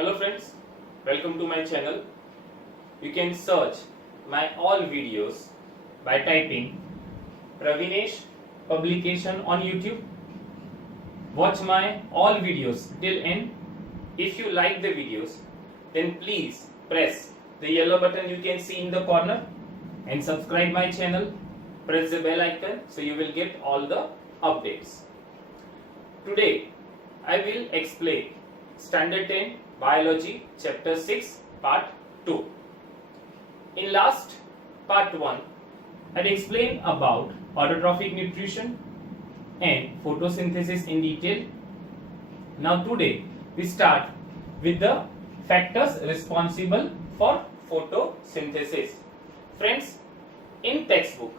Hello friends, welcome to my channel. You can search my all videos by typing Pravinesh Publication on YouTube. Watch my all videos till end. If you like the videos, then please press the yellow button you can see in the corner and subscribe my channel. Press the bell icon so you will get all the updates. Today I will explain Standard 10 Biology Chapter 6 Part 2. In last Part 1 I explained about autotrophic nutrition and photosynthesis in detail. Now today we start with the factors responsible for photosynthesis. Friends, in textbook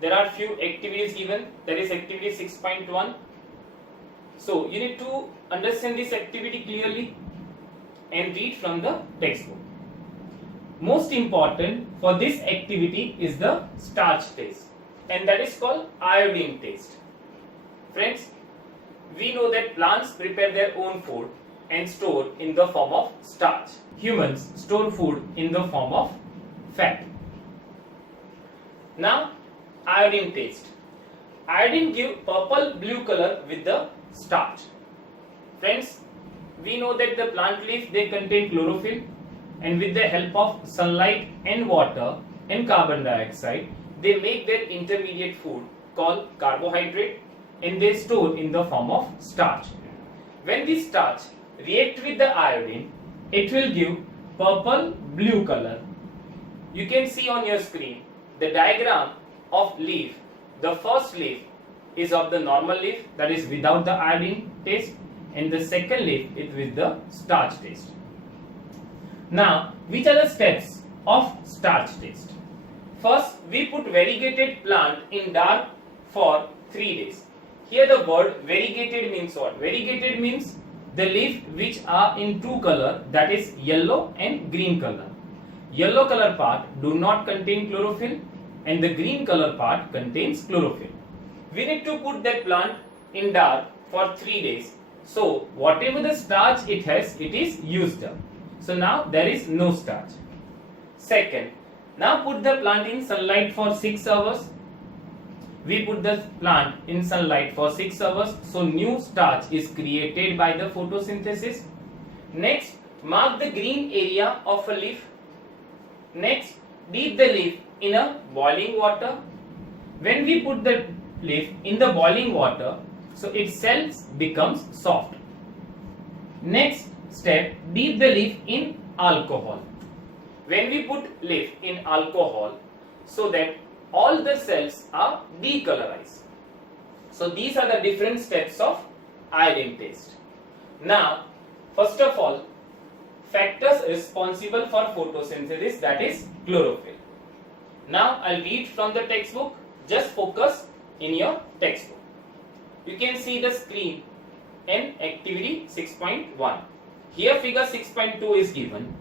there are few activities given, that is activity 6.1. So you need to understand this activity clearly and read from the textbook. Most important for this activity is the starch test, and that is called iodine test. Friends, we know that plants prepare their own food and store in the form of starch. Humans store food in the form of fat. Now, iodine test. Iodine give purple blue color with the starch. Friends, we know that the plant leaf they contain chlorophyll, and with the help of sunlight and water and carbon dioxide they make their intermediate food called carbohydrate, and they store in the form of starch. When this starch react with the iodine, it will give purple blue color. You can see on your screen the diagram of leaf. The first leaf is of the normal leaf, that is without the iodine taste, and the second leaf is with the starch taste. Now, which are the steps of starch test? First, we put variegated plant in dark for 3 days. Here the word variegated means what? Variegated means the leaf which are in two color, that is yellow and green color. Yellow color part do not contain chlorophyll and the green color part contains chlorophyll. We need to put that plant in dark for 3 days. So whatever the starch it has, it is used up. So now there is no starch. Second, now put the plant in sunlight for 6 hours. We put the plant in sunlight for 6 hours. So new starch is created by the photosynthesis. Next, mark the green area of a leaf. Next, dip the leaf in a boiling water. When we put the leaf in the boiling water, so its cells becomes soft. Next step, dip the leaf in alcohol. When we put leaf in alcohol, so that all the cells are decolorized. So these are the different steps of iodine test. Now, first of all, factors responsible for photosynthesis, that is chlorophyll. Now I'll read from the textbook. Just focus in your textbook. You can see the screen in activity 6.1. Here figure 6.2 is given.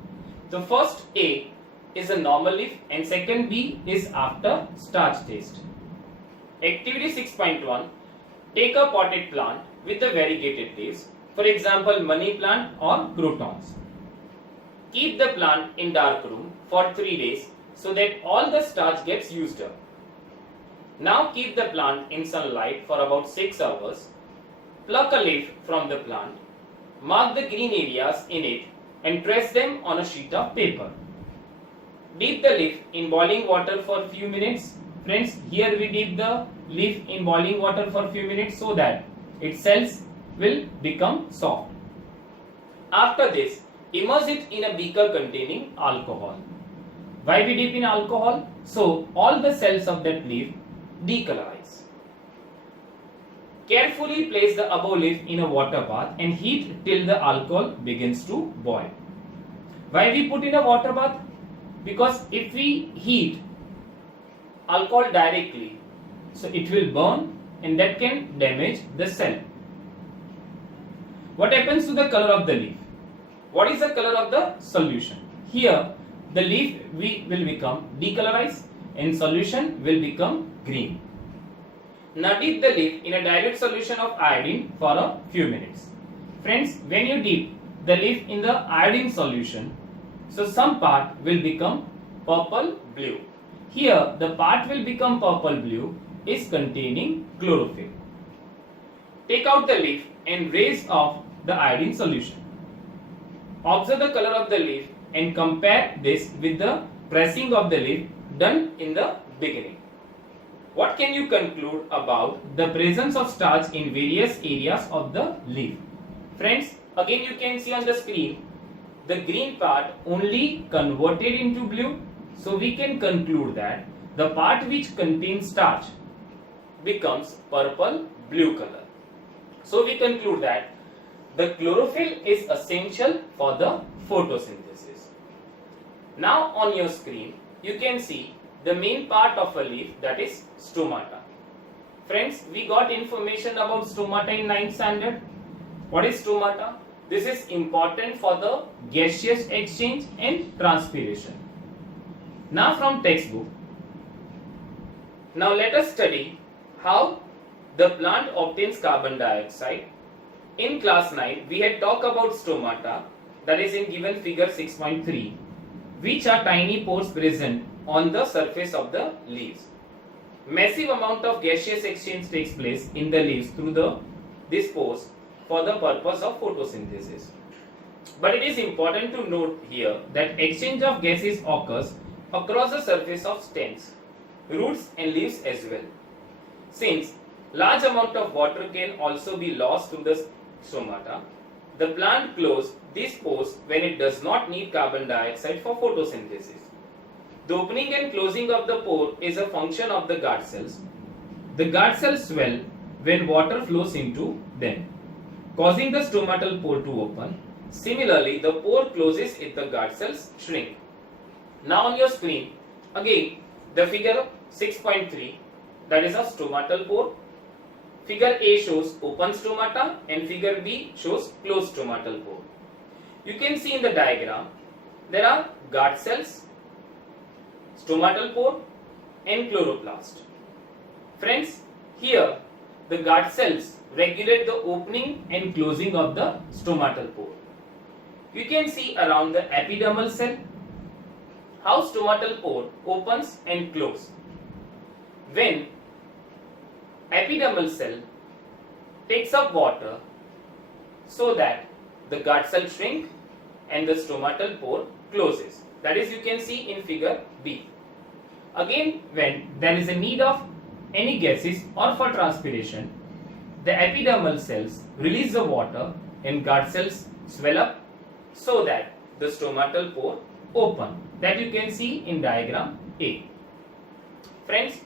The first A is a normal leaf and second B is after starch test. Activity 6.1. Take a potted plant with the variegated leaves, for example money plant or croutons. Keep the plant in dark room for 3 days so that all the starch gets used up. Now keep the plant in sunlight for about 6 hours. Pluck a leaf from the plant. Mark the green areas in it and press them on a sheet of paper. Dip the leaf in boiling water for a few minutes. Friends, here we dip the leaf in boiling water for a few minutes so that its cells will become soft. After this, immerse it in a beaker containing alcohol. Why we dip in alcohol? So all the cells of that leaf decolorize. Carefully place the above leaf in a water bath and heat till the alcohol begins to boil. Why we put in a water bath? Because if we heat alcohol directly, so it will burn and that can damage the cell. What happens to the color of the leaf? What is the color of the solution? Here the leaf will become decolorized and solution will become green. Now dip the leaf in a dilute solution of iodine for a few minutes. Friends, when you dip the leaf in the iodine solution, so some part will become purple blue. Here the part will become purple blue is containing chlorophyll. Take out the leaf and raise off the iodine solution. Observe the color of the leaf and compare this with the pressing of the leaf done in the beginning. What can you conclude about the presence of starch in various areas of the leaf? Friends, again you can see on the screen the green part only converted into blue. So we can conclude that the part which contains starch becomes purple blue color. So we conclude that the chlorophyll is essential for the photosynthesis. Now on your screen you can see the main part of a leaf, that is stomata. Friends, we got information about stomata in 9th standard. What is stomata? This is important for the gaseous exchange and transpiration. Now from textbook, now let us study how the plant obtains carbon dioxide. In class 9, we had talked about stomata, that is in given figure 6.3, which are tiny pores present on the surface of the leaves. Massive amount of gaseous exchange takes place in the leaves through these pores for the purpose of photosynthesis. But it is important to note here that exchange of gases occurs across the surface of stems, roots and leaves as well. Since large amount of water can also be lost through the stomata, the plant closes these pores when it does not need carbon dioxide for photosynthesis. The opening and closing of the pore is a function of the guard cells. The guard cells swell when water flows into them, causing the stomatal pore to open. Similarly, the pore closes if the guard cells shrink. Now on your screen, again the figure 6.3, that is a stomatal pore. Figure A shows open stomata and figure B shows closed stomatal pore. You can see in the diagram there are guard cells, stomatal pore and chloroplast. Friends, here the guard cells regulate the opening and closing of the stomatal pore. You can see around the epidermal cell how stomatal pore opens and closes. When epidermal cell takes up water so that the guard cell shrink and the stomatal pore closes. That is, you can see in figure B. Again, when there is a need of any gases or for transpiration, the epidermal cells release the water and guard cells swell up so that the stomatal pore open. That you can see in diagram A. Friends,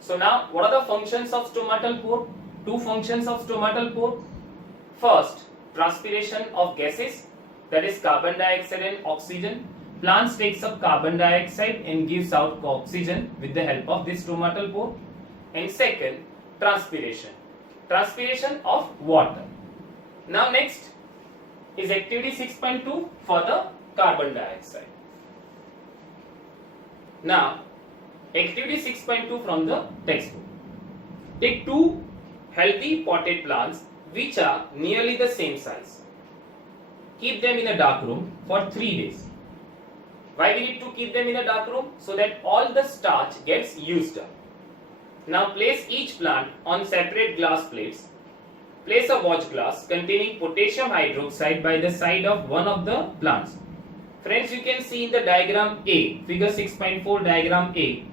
so now what are the functions of stomatal pore? Two functions of stomatal pore. First, transpiration of gases, that is carbon dioxide and oxygen. Plants takes up carbon dioxide and gives out oxygen with the help of this stomatal pore. And second, transpiration of water. Now next is activity 6.2 for the carbon dioxide. Now activity 6.2 from the textbook. Take two healthy potted plants which are nearly the same size. Keep them in a dark room for 3 days. Why we need to keep them in a dark room? So that all the starch gets used up. Now place each plant on separate glass plates. Place a watch glass containing potassium hydroxide by the side of one of the plants. Friends, you can see in the diagram A, figure 6.4 diagram A,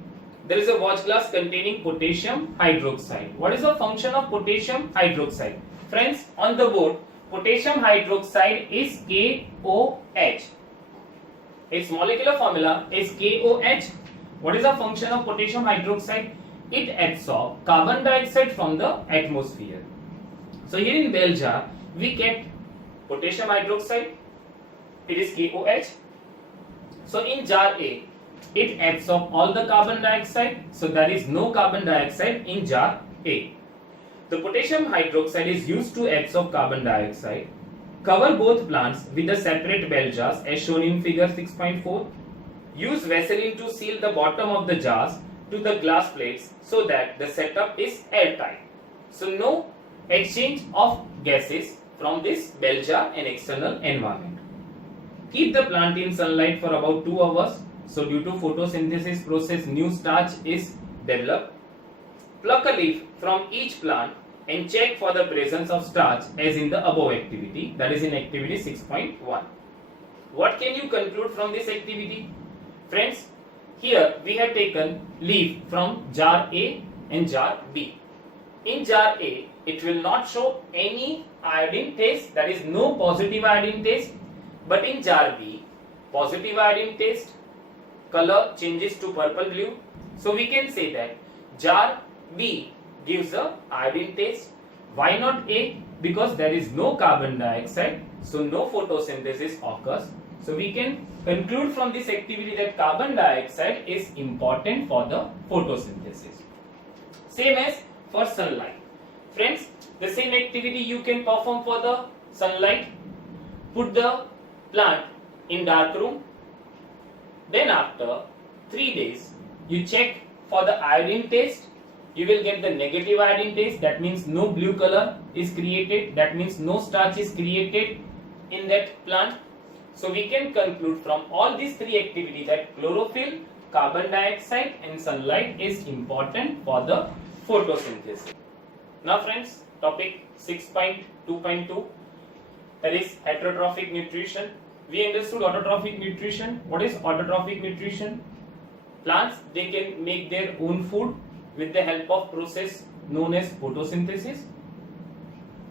there is a watch glass containing potassium hydroxide. What is the function of potassium hydroxide? Friends, on the board, potassium hydroxide is KOH. Its molecular formula is KOH. What is the function of potassium hydroxide? It absorbs carbon dioxide from the atmosphere. So here in bell jar, we get potassium hydroxide. It is KOH. So in jar A, it absorbs all the carbon dioxide. So there is no carbon dioxide in jar A. The potassium hydroxide is used to absorb carbon dioxide. Cover both plants with the separate bell jars as shown in figure 6.4. Use Vaseline to seal the bottom of the jars to the glass plates so that the setup is airtight. So no exchange of gases from this bell jar and external environment. Keep the plant in sunlight for about 2 hours. So due to photosynthesis process, new starch is developed. Pluck a leaf from each plant and check for the presence of starch as in the above activity, that is in activity 6.1. What can you conclude from this activity? Friends, here we have taken leaf from jar A and jar B. In jar A, it will not show any iodine taste, that is no positive iodine taste, but in jar B, positive iodine taste, color changes to purple blue. So we can say that jar B gives a iodine taste. Why not A? Because there is no carbon dioxide, so no photosynthesis occurs. So we can conclude from this activity that carbon dioxide is important for the photosynthesis. Same as for sunlight. Friends, the same activity you can perform for the sunlight. Put the plant in dark room. Then after 3 days, you check for the iodine taste. You will get the negative iodine taste, that means no blue color is created, that means no starch is created in that plant. So we can conclude from all these 3 activities that chlorophyll, carbon dioxide and sunlight is important for the photosynthesis. Now friends, topic 6.2.2, that is heterotrophic nutrition. We understood autotrophic nutrition. What is autotrophic nutrition? Plants, they can make their own food with the help of process known as photosynthesis.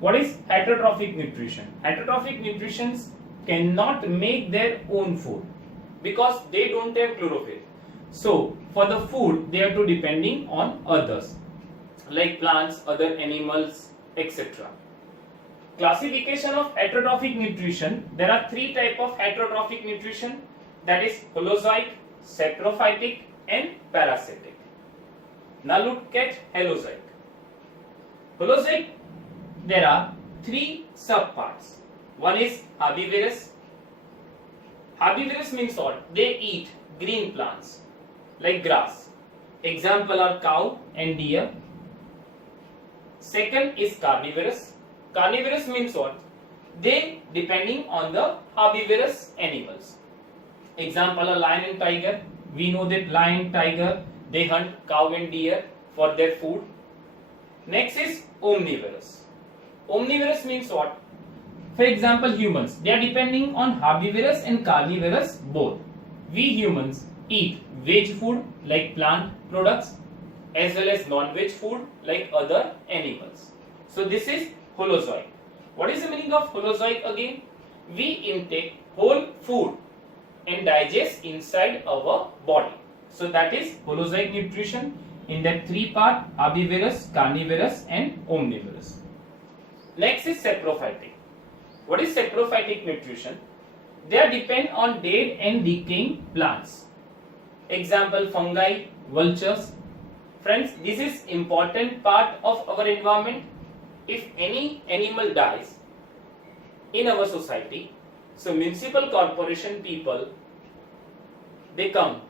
What is heterotrophic nutrition? Heterotrophic nutrition cannot make their own food because they don't have chlorophyll. So for the food they have to depending on others like plants, other animals, etc. Classification of heterotrophic nutrition. There are 3 types of heterotrophic nutrition, that is holozoic, saprophytic and parasitic. Now look at holozoic. Holozoic, there are 3 subparts. One is herbivorous. Herbivorous means what? They eat green plants like grass. Example are cow and deer. Second is carnivorous. Carnivorous means what? They depending on the herbivorous animals. Example are lion and tiger. We know that lion, tiger, they hunt cow and deer for their food. Next is omnivorous. Omnivorous means what? For example, humans, they are depending on herbivorous and carnivorous both. We humans eat veg food like plant products as well as non-veg food like other animals. So this is holozoic. What is the meaning of holozoic again? We intake whole food and digest inside our body. So that is holozoic nutrition in that 3 part: herbivorous, carnivorous and omnivorous. Next is saprophytic. What is saprophytic nutrition? They are depend on dead and decaying plants. Example fungi, vultures. Friends, this is important part of our environment. If any animal dies in our society, so municipal corporation people, they come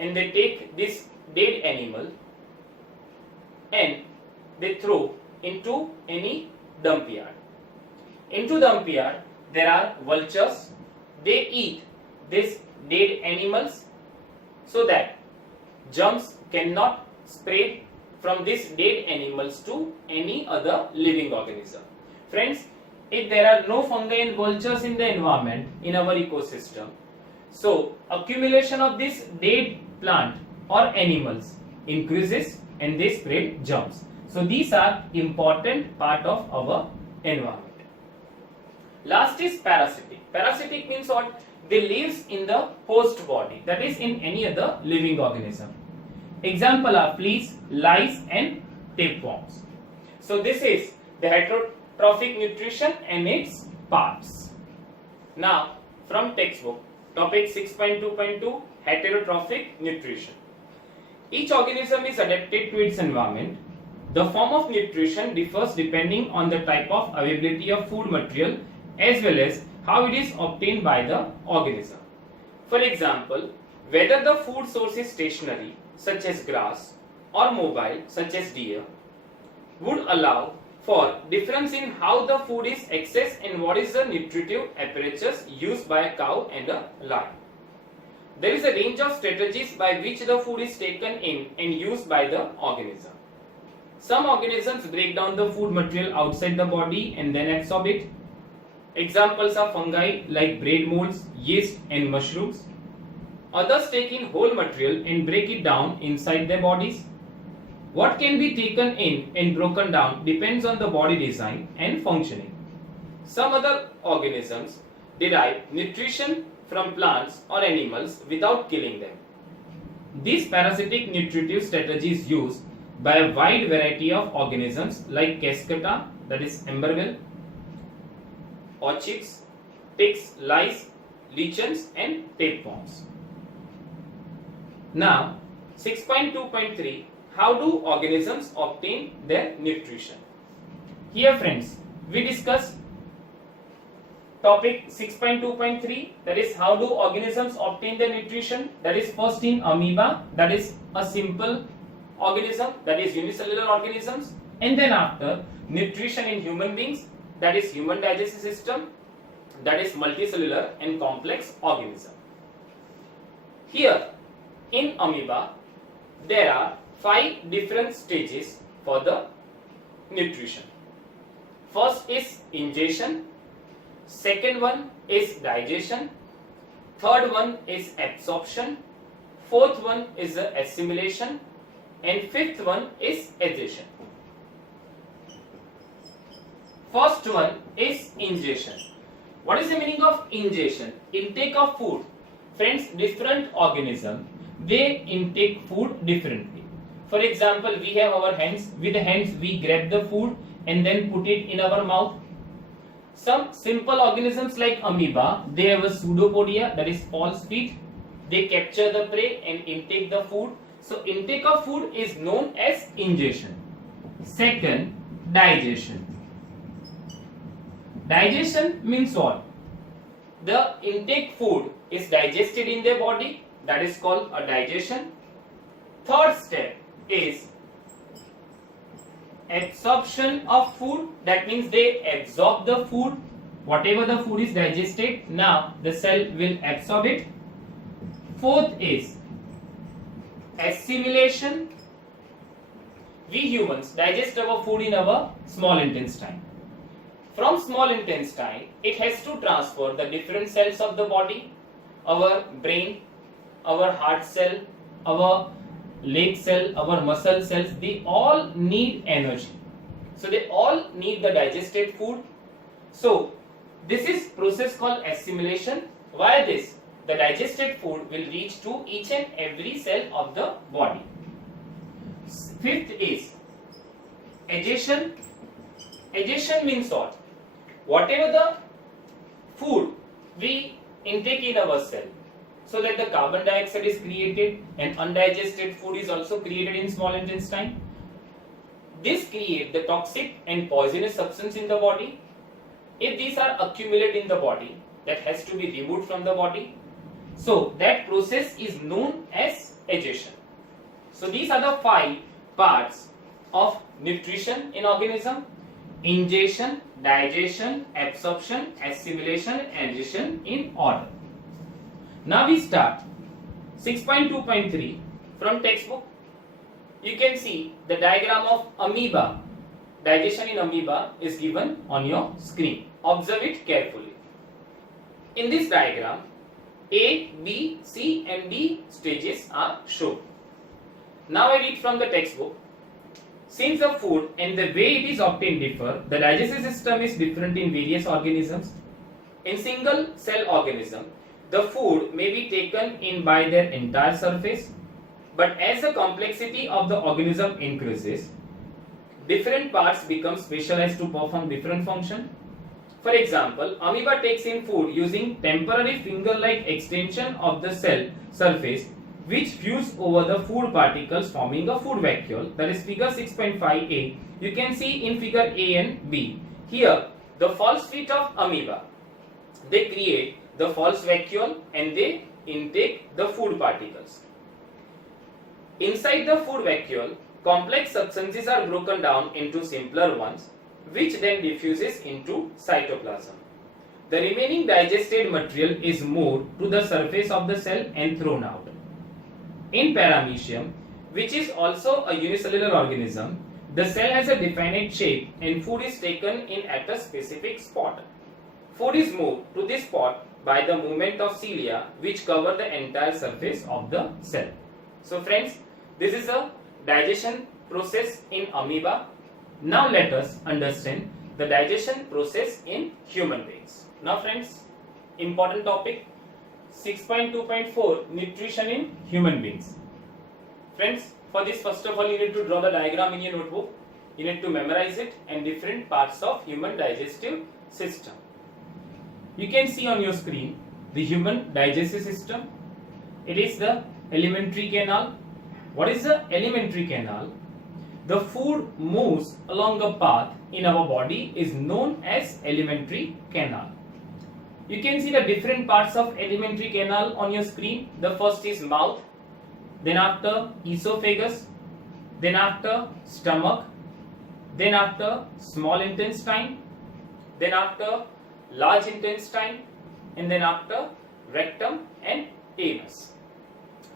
and they take this dead animal and they throw into any dump yard. Into dump yard there are vultures. They eat these dead animals so that germs cannot spread from these dead animals to any other living organism. Friends, if there are no fungi and vultures in the environment, in our ecosystem, so accumulation of this dead plant or animals increases and they spread germs. So these are important part of our environment. Last is parasitic. Parasitic means what? They lives in the host body, that is in any other living organism. Example are fleas, lice and tapeworms. So this is the heterotrophic nutrition and its parts. Now from textbook, topic 6.2.2, heterotrophic nutrition. Each organism is adapted to its environment. The form of nutrition differs depending on the type of availability of food material as well as how it is obtained by the organism. For example, whether the food source is stationary such as grass or mobile such as deer would allow for difference in how the food is accessed and what is the nutritive apparatus used by a cow and a lion. There is a range of strategies by which the food is taken in and used by the organism. Some organisms break down the food material outside the body and then absorb it. Examples are fungi like bread molds, yeast and mushrooms. Others take in whole material and break it down inside their bodies. What can be taken in and broken down depends on the body design and functioning. Some other organisms derive nutrition from plants or animals without killing them. These parasitic nutritive strategies used by a wide variety of organisms like Cascata, that is emberwill, orchids, ticks, lice, lichens and tapeworms. Now 6.2.3, how do organisms obtain their nutrition? Here friends, we discussed topic 6.2.3, that is how do organisms obtain their nutrition. That is first in amoeba, that is a simple organism, that is unicellular organisms, and then after nutrition in human beings, that is human digestive system, that is multicellular and complex organism. Here in amoeba there are 5 different stages for the nutrition. First is ingestion, second one is digestion, third one is absorption, fourth one is the assimilation, and fifth one is adhesion. First one is ingestion. What is the meaning of ingestion? Intake of food. Friends, different organisms, they intake food differently. For example, we have our hands. With the hands we grab the food and then put it in our mouth. Some simple organisms like amoeba, they have a pseudopodia, that is false feet. They capture the prey and intake the food. So intake of food is known as ingestion. Second, digestion. Digestion means what? The intake food is digested in their body, that is called a digestion. Third step is absorption of food, that means they absorb the food. Whatever the food is digested, now the cell will absorb it. Fourth is assimilation. We humans digest our food in our small intestine. From small intestine, it has to transfer the different cells of the body, our brain, our heart cell, our leg cell, our muscle cells, they all need energy. So they all need the digested food. So this is process called assimilation. Via this, the digested food will reach to each and every cell of the body. Fifth is adhesion. Adhesion means what? Whatever the food we intake in our cell, so that the carbon dioxide is created and undigested food is also created in small intestine. This creates the toxic and poisonous substance in the body. If these are accumulated in the body, that has to be removed from the body. So that process is known as adhesion. So these are the 5 parts of nutrition in organism: ingestion, digestion, absorption, assimilation, and adhesion in order. Now we start 6.2.3 from textbook. You can see the diagram of amoeba. Digestion in amoeba is given on your screen. Observe it carefully. In this diagram, A, B, C and D stages are shown. Now I read from the textbook. Since the food and the way it is obtained differ, the digestive system is different in various organisms. In single cell organism, the food may be taken in by their entire surface, but as the complexity of the organism increases, different parts become specialized to perform different function. For example, amoeba takes in food using temporary finger-like extension of the cell surface, which fuse over the food particles, forming a food vacuole. That is figure 6.5a. You can see in figure A and B. Here, the false feet of amoeba, they create the false vacuole and they intake the food particles. Inside the food vacuole, complex substances are broken down into simpler ones. which then diffuses into cytoplasm. The remaining digested material is moved to the surface of the cell and thrown out. In paramecium, which is also a unicellular organism, the cell has a definite shape and food is taken in at a specific spot. Food is moved to this spot by the movement of cilia which cover the entire surface of the cell. So friends, this is a digestion process in amoeba. Now let us understand the digestion process in human beings. Now friends, important topic 6.2.4 nutrition in human beings. Friends, for this first of all you need to draw the diagram in your notebook. You need to memorize it and different parts of human digestive system. You can see on your screen the human digestive system. It is the alimentary canal. What is the alimentary canal? The food moves along a path in our body is known as alimentary canal. You can see the different parts of alimentary canal on your screen. The first is mouth, then after esophagus, then after stomach, then after small intestine, then after large intestine, and then after rectum and anus.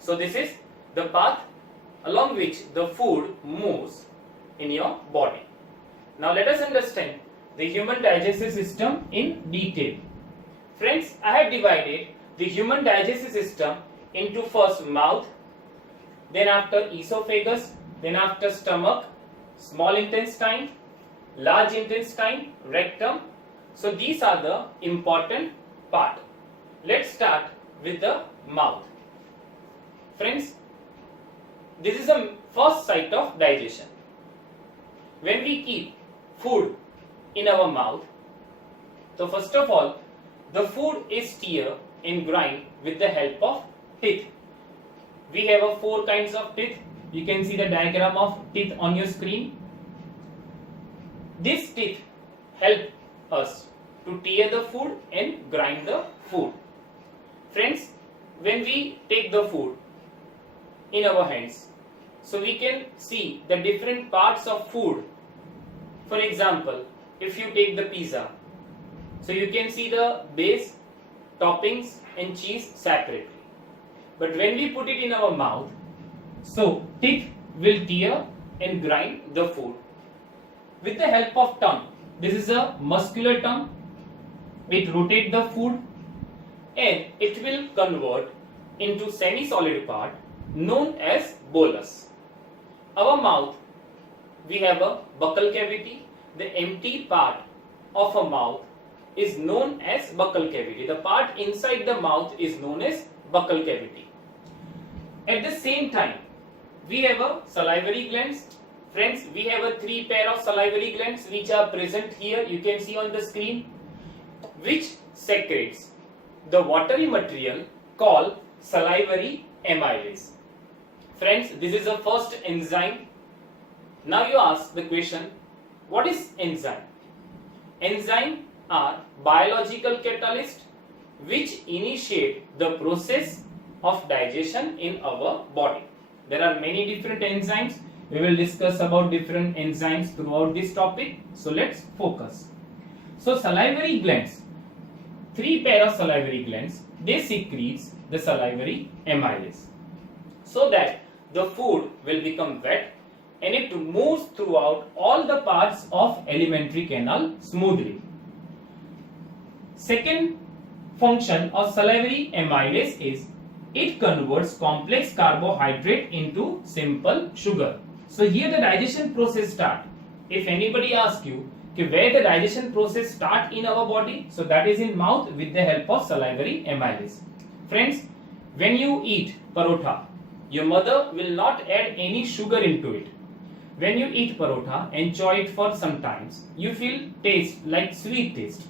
So this is the path along which the food moves in your body. Now let us understand the human digestive system in detail. Friends, I have divided the human digestive system into first mouth, then after esophagus, then after stomach, small intestine, large intestine, rectum. So these are the important part. Let's start with the mouth. Friends, this is the first site of digestion. When we keep food in our mouth, so first of all, the food is stirred and grind with the help of teeth. We have 4 kinds of teeth. You can see the diagram of teeth on your screen. These teeth help us to tear the food and grind the food. Friends, when we take the food in our hands, so we can see the different parts of food. For example, if you take the pizza, so you can see the base, toppings and cheese separately. But when we put it in our mouth, so teeth will tear and grind the food. With the help of tongue, this is a muscular tongue. It rotates the food and it will convert into semi-solid part known as bolus. Our mouth, we have a buccal cavity. The empty part of a mouth is known as buccal cavity. The part inside the mouth is known as buccal cavity. At the same time, we have a salivary glands. Friends, we have 3 pair of salivary glands which are present here. You can see on the screen, which secretes the watery material called salivary amylase. Friends, this is the first enzyme. Now you ask the question, what is enzyme? Enzyme are biological catalysts which initiate the process of digestion in our body. There are many different enzymes. We will discuss about different enzymes throughout this topic. So let's focus. So salivary glands, 3 pair of salivary glands, they secretes the salivary amylase so that the food will become wet and it moves throughout all the parts of alimentary canal smoothly. Second function of salivary amylase is it converts complex carbohydrate into simple sugar. So here the digestion process start. If anybody asks you where the digestion process start in our body, so that is in mouth with the help of salivary amylase. Friends, when you eat parotha, your mother will not add any sugar into it. When you eat parotha and chew it for some times, you feel taste like sweet taste.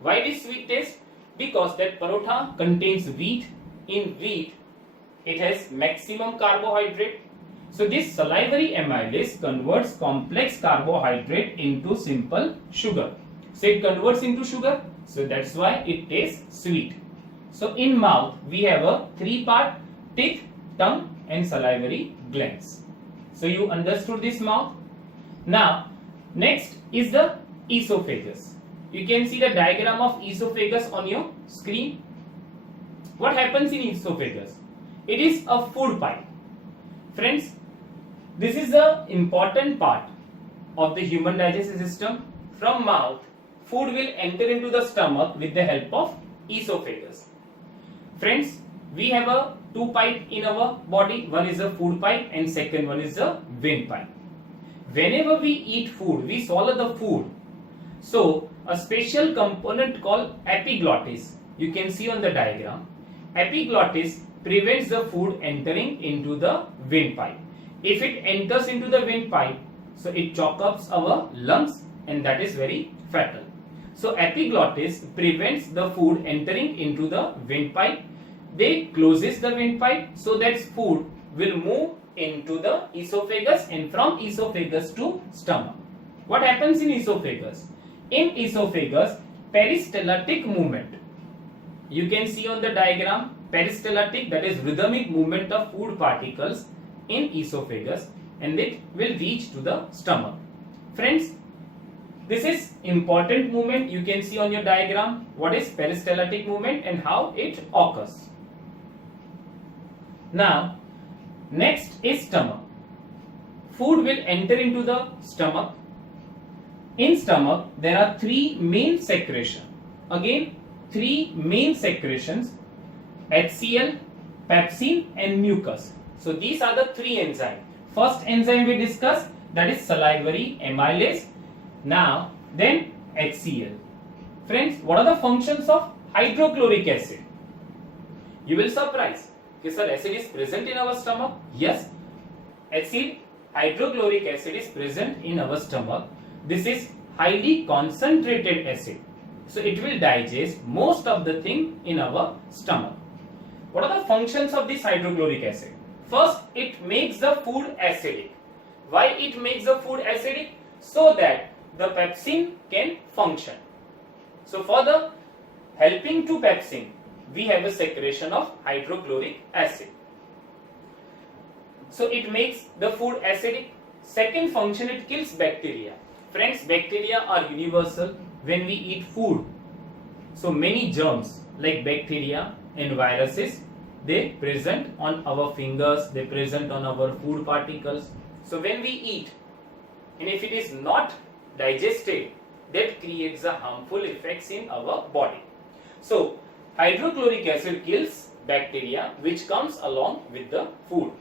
Why this sweet taste? Because that parotha contains wheat. In wheat, it has maximum carbohydrate. So this salivary amylase converts complex carbohydrate into simple sugar. So it converts into sugar. So that's why it tastes sweet. So in mouth, we have a 3-part: teeth, tongue and salivary glands. So you understood this mouth. Now Next is the esophagus. You can see the diagram of esophagus on your screen. What happens in esophagus? It is a food pipe. Friends, this is the important part of the human digestive system. From mouth, food will enter into the stomach with the help of esophagus. Friends, we have a two pipe in our body. One is a food pipe and second one is a windpipe. Whenever we eat food, we swallow the food. So, a special component called epiglottis, you can see on the diagram. Epiglottis prevents the food entering into the windpipe. If it enters into the windpipe, so it chokes up our lungs and that is very fatal. So epiglottis prevents the food entering into the windpipe. They closes the windpipe so that food will move into the esophagus and from esophagus to stomach. What happens in esophagus? In esophagus, peristaltic movement. You can see on the diagram, peristaltic, that is rhythmic movement of food particles in esophagus, and it will reach to the stomach. Friends, this is important movement. You can see on your diagram what is peristaltic movement and how it occurs. Now, next is stomach. Food will enter into the stomach. In stomach, there are three main secretions. Again, three main secretions: HCl, pepsin and mucus. So these are the three enzymes. First enzyme we discussed, that is salivary amylase. Now, then HCl. Friends, what are the functions of hydrochloric acid? You will surprise. Okay, sir, acid is present in our stomach. Yes, acid, hydrochloric acid is present in our stomach. This is highly concentrated acid. So it will digest most of the thing in our stomach. What are the functions of this hydrochloric acid? First, it makes the food acidic. Why it makes the food acidic? So that the pepsin can function. So for the helping to pepsin, we have a secretion of hydrochloric acid. So it makes the food acidic. Second function, it kills bacteria. Friends, bacteria are universal when we eat food. So many germs like bacteria and viruses, they present on our fingers, they present on our food particles. So when we eat, and if it is not digested, that creates a harmful effects in our body. So hydrochloric acid kills bacteria which comes along with the food.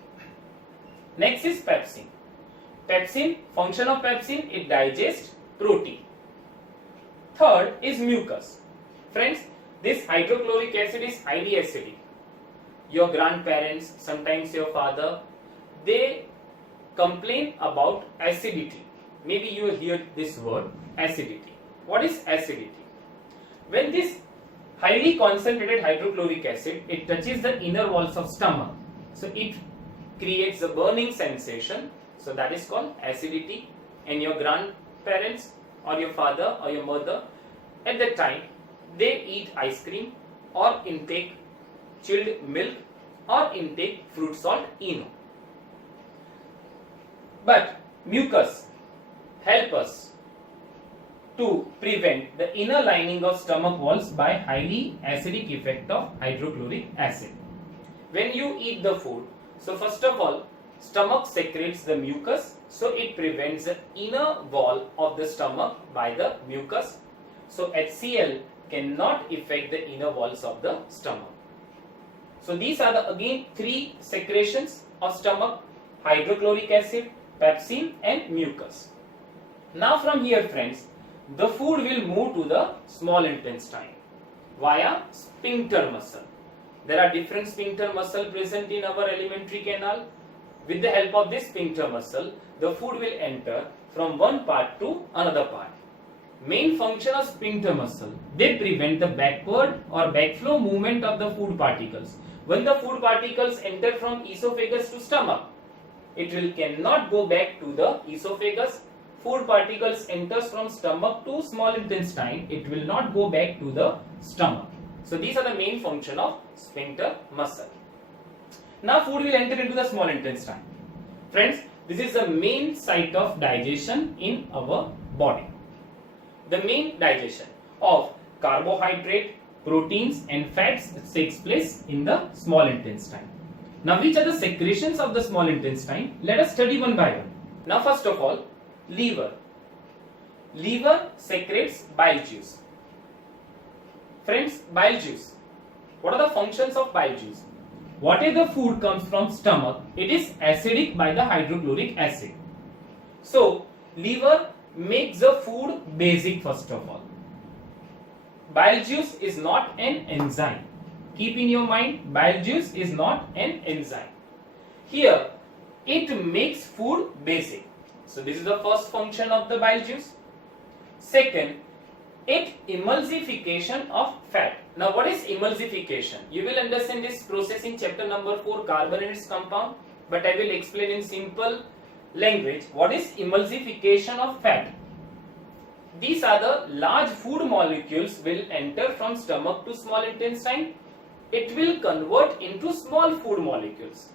Next is pepsin. Pepsin, function of pepsin, it digests protein. Third is mucus. Friends, this hydrochloric acid is highly acidic. Your grandparents, sometimes your father, they complain about acidity. Maybe you hear this word acidity. What is acidity? When this highly concentrated hydrochloric acid, it touches the inner walls of stomach, so it creates a burning sensation. So that is called acidity. And your grandparents or your father or your mother, at that time, they eat ice cream or intake chilled milk or intake fruit salt ENO. But mucus help us to prevent the inner lining of stomach walls by highly acidic effect of hydrochloric acid. When you eat the food, so first of all, stomach secretes the mucus, so it prevents the inner wall of the stomach by the mucus. So HCl cannot affect the inner walls of the stomach. So these are the again three secretions of stomach: hydrochloric acid, pepsin and mucus. Now from here, friends, the food will move to the small intestine via sphincter muscle. There are different sphincter muscle present in our alimentary canal. With the help of this sphincter muscle, the food will enter from one part to another part. Main function of sphincter muscle, they prevent the backward or backflow movement of the food particles. When the food particles enter from esophagus to stomach, it will cannot go back to the esophagus. Food particles enters from stomach to small intestine, it will not go back to the stomach. So these are the main function of sphincter muscle. Now food will enter into the small intestine. Friends, this is the main site of digestion in our body. The main digestion of carbohydrate, proteins and fats takes place in the small intestine. Now, which are the secretions of the small intestine? Let us study one by one. Now, first of all, liver. Liver secretes bile juice. Friends, bile juice. What are the functions of bile juice? Whatever food comes from stomach, it is acidic by the hydrochloric acid. So, liver makes the food basic first of all. Bile juice is not an enzyme. Keep in your mind, bile juice is not an enzyme. Here, it makes food basic. So, this is the first function of the bile juice. Second, it emulsification of fat. Now, what is emulsification? You will understand this process in chapter number 4, carbon and its compound, but I will explain in simple language. What is emulsification of fat? These are the large food molecules will enter from stomach to small intestine. It will convert into small food molecules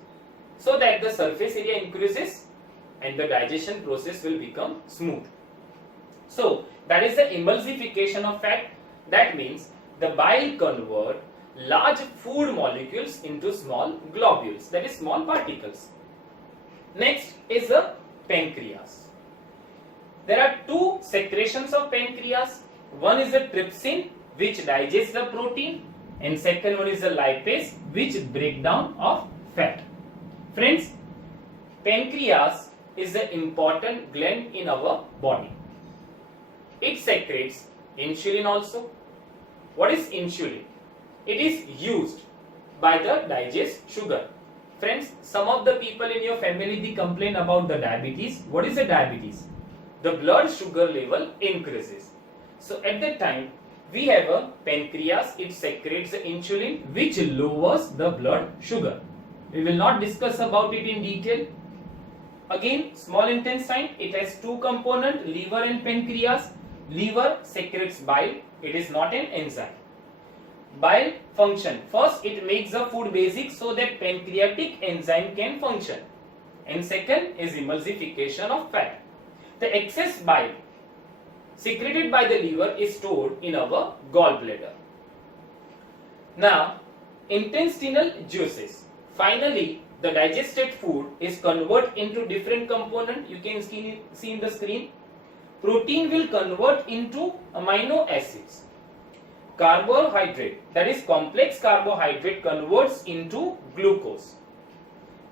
so that the surface area increases and the digestion process will become smooth. So, that is the emulsification of fat. That means the bile convert large food molecules into small globules, that is small particles. Next is the pancreas. There are two secretions of pancreas. One is the trypsin, which digests the protein, and second one is the lipase, which break down of fat. Friends, pancreas is the important gland in our body. It secretes insulin also. What is insulin? It is used by the digest sugar. Friends, some of the people in your family, they complain about the diabetes. What is the diabetes? The blood sugar level increases. So at that time, we have a pancreas. It secretes the insulin, which lowers the blood sugar. We will not discuss about it in detail. Again, small intestine, it has two components, liver and pancreas. Liver secretes bile. It is not an enzyme. Bile function. First, it makes the food basic so that pancreatic enzyme can function. And second is emulsification of fat. The excess bile secreted by the liver is stored in our gallbladder. Now, intestinal juices. Finally, the digested food is converted into different components. You can see in the screen. Protein will convert into amino acids. Carbohydrate, that is complex carbohydrate, converts into glucose.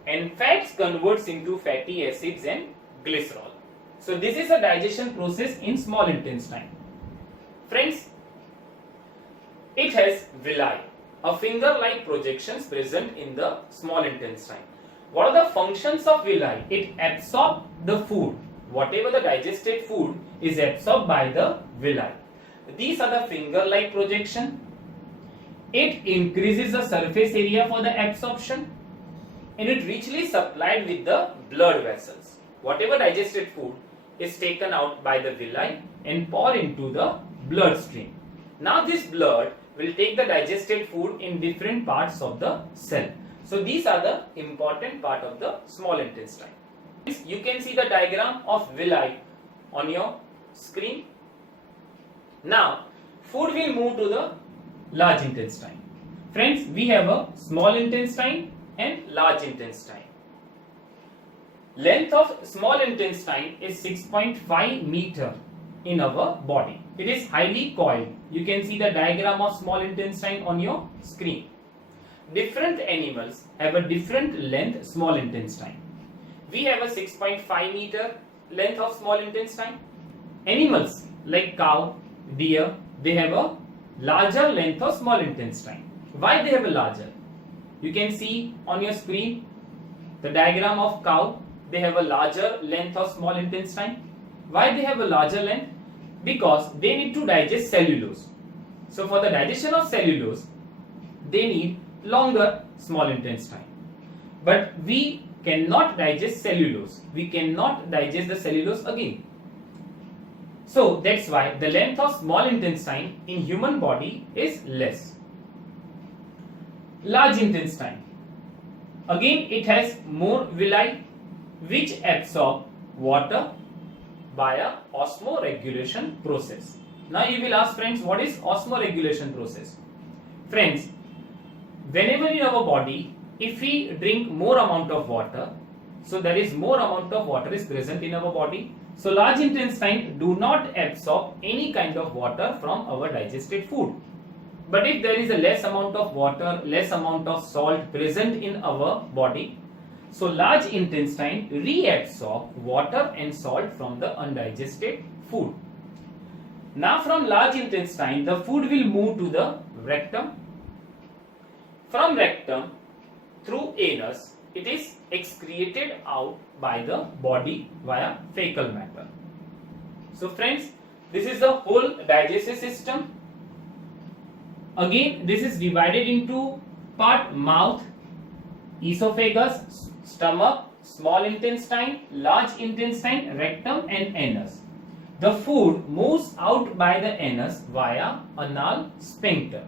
And fats converts into fatty acids and glycerol. So this is a digestion process in small intestine. Friends, it has villi, a finger-like projections present in the small intestine. What are the functions of villi? It absorbs the food. Whatever the digested food is absorbed by the villi. These are the finger-like projection. It increases the surface area for the absorption, and it richly supplied with the blood vessels. Whatever digested food is taken out by the villi and poured into the bloodstream. Now this blood will take the digested food in different parts of the cell. So these are the important part of the small intestine. You can see the diagram of villi on your screen. Now, food will move to the large intestine. Friends, we have a small intestine and large intestine. Length of small intestine is 6.5 meter in our body. It is highly coiled. You can see the diagram of small intestine on your screen. Different animals have a different length small intestine. We have a 6.5 meter length of small intestine. Animals like cow, deer, they have a larger length of small intestine. Why they have a larger? You can see on your screen the diagram of cow. They have a larger length of small intestine. Why they have a larger length? Because they need to digest cellulose. So for the digestion of cellulose, they need longer small intestine. But we cannot digest cellulose. We cannot digest the cellulose again. So that's why the length of small intestine in human body is less. Large intestine. Again, it has more villi which absorb water, via osmoregulation process. Now you will ask, friends, what is osmoregulation process? Friends, whenever in our body, if we drink more amount of water, so there is more amount of water is present in our body. So large intestine do not absorb any kind of water from our digested food. But if there is a less amount of water, less amount of salt present in our body, so large intestine reabsorb water and salt from the undigested food. Now from large intestine, the food will move to the rectum. From rectum through anus, it is excreted out by the body via fecal matter. So friends, this is the whole digestive system. Again, this is divided into part: mouth, esophagus, stomach, small intestine, large intestine, rectum and anus. The food moves out by the anus via anal sphincter.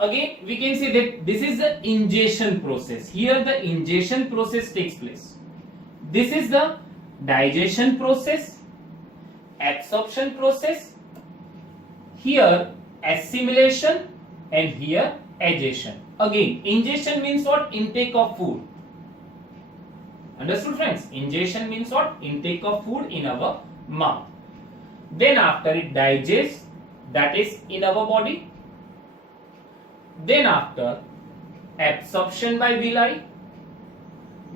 Again, we can say that this is the ingestion process. Here the ingestion process takes place. This is the digestion process, absorption process, here assimilation, and here adhesion. Again, ingestion means what? Intake of food. Understood, friends? Ingestion means what? Intake of food in our mouth. Then after it digests, that is in our body. Then after absorption by villi.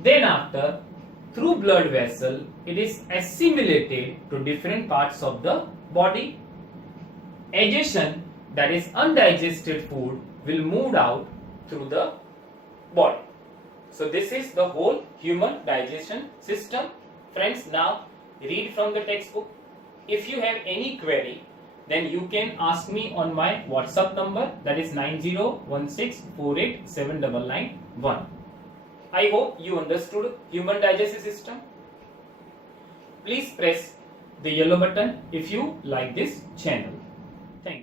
Then after through blood vessel, it is assimilated to different parts of the body. Adhesion, that is undigested food, will move out through the body. So this is the whole human digestion system. Friends, now read from the textbook. If you have any query, then you can ask me on my WhatsApp number, that is 9016487991. I hope you understood human digestive system. Please press the yellow button if you like this channel. Thank you.